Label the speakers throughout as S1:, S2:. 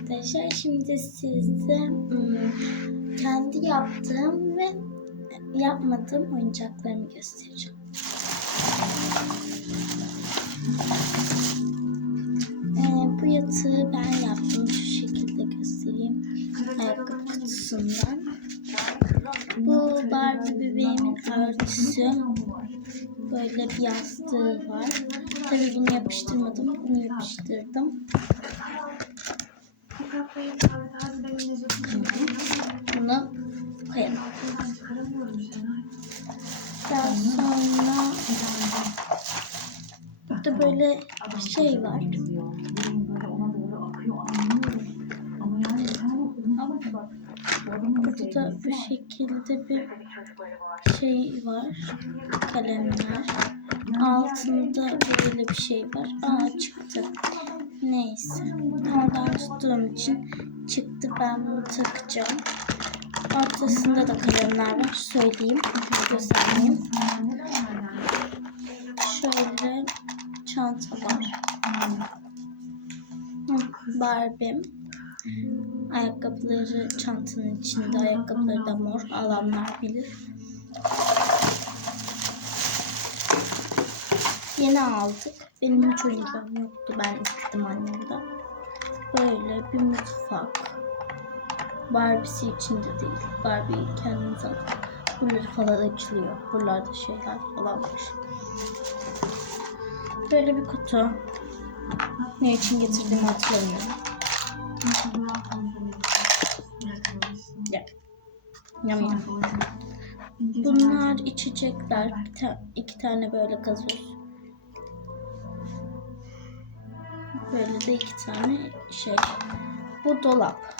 S1: arkadaşlar. Şimdi size hmm, kendi yaptığım ve yapmadığım oyuncaklarımı göstereceğim. Ee, bu yatağı ben yaptım. Şu şekilde göstereyim. Ayakkabı kutusundan. Bu Barbie bebeğimin örtüsü. Böyle bir yastığı var. Tabii bunu yapıştırmadım. Bunu yapıştırdım. Bunu koyalım. Daha sonra burada böyle şey var. Burada da bu şekilde bir şey var. Kalemler. Altında böyle bir şey var. Aa çıktı. Neyse. Oradan tuttuğum için çıktı. Ben bunu takacağım. Ortasında da kalemler var. Söyleyeyim. Göstereyim. Şöyle çanta var. Hı, Barbie'm. Ayakkabıları çantanın içinde. Ayakkabıları da mor. Alanlar bilir. Yeni aldık. Benim hiç oyuncağım yoktu. Ben istedim annemden. Böyle bir mutfak. Barbie'si içinde değil. Barbie kendiniz alın. Buraları falan açılıyor. Buralarda şeyler falan var. Böyle bir kutu. Ne için getirdiğimi hatırlamıyorum. Yam yam. Bunlar içecekler. Bir ta- iki tane böyle gazoz. Böyle de iki tane şey. Bu dolap.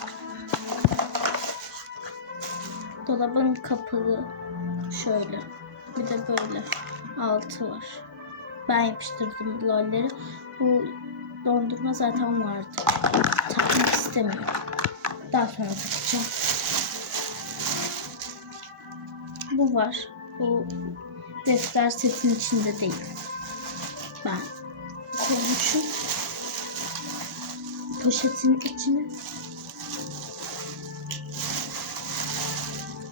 S1: Dolabın kapağı şöyle. Bir de böyle altı var. Ben yapıştırdım lolleri. Bu dondurma zaten vardı. Takmak istemiyorum. Daha sonra takacağım. Bu var. Bu defter setin içinde değil. Ben koymuşum. Poşetin içine.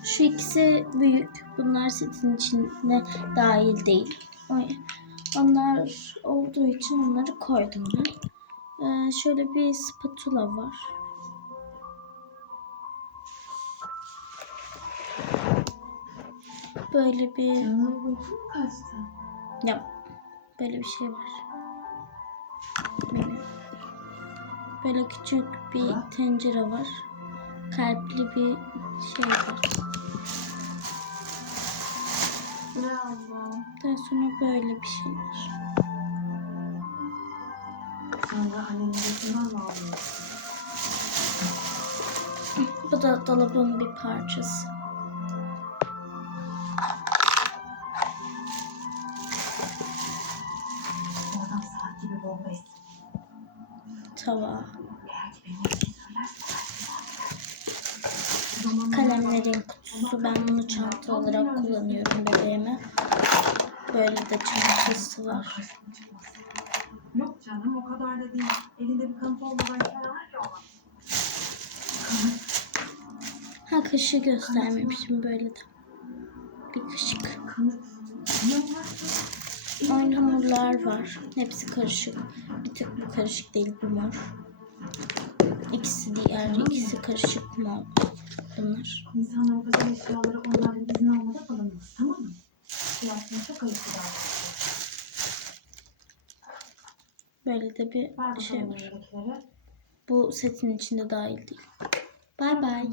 S1: Şu ikisi büyük. Bunlar setin içine dahil değil. Onlar olduğu için onları koydum ben. Ee, şöyle bir spatula var. Böyle bir ya böyle bir şey var. Benim. Böyle küçük bir tencere var. Kalpli bir şey var.
S2: Bravo.
S1: Daha sonra böyle bir şey var.
S2: Sen de annenin mi alıyorsun?
S1: Bu da dolabın bir parçası.
S2: Oradan saat gibi bomba istedim.
S1: Tava.
S2: Eğer ki benim için söylersen ben de
S1: Kalemlerin kutusu. Ben bunu çanta olarak kullanıyorum bebeğime. Böyle de çantası var.
S2: Yok canım o kadar da değil. Elinde bir kanıt olmadan yapamaz ki ona.
S1: Ha kaşığı göstermemişim böyle de. Bir
S2: var?
S1: Oyun hamurlar var. Hepsi karışık. Bir tık bu karışık değil bu mor. İkisi diğer ikisi karışık mor. Bunlar.
S2: İnsanlar özel eşyaları onlardan izin almadan alamaz. Tamam mı? Yaptığın çok ayıp bir davranış.
S1: Böyle de bir
S2: Ver
S1: şey var. Bu setin içinde dahil değil. Bay bay.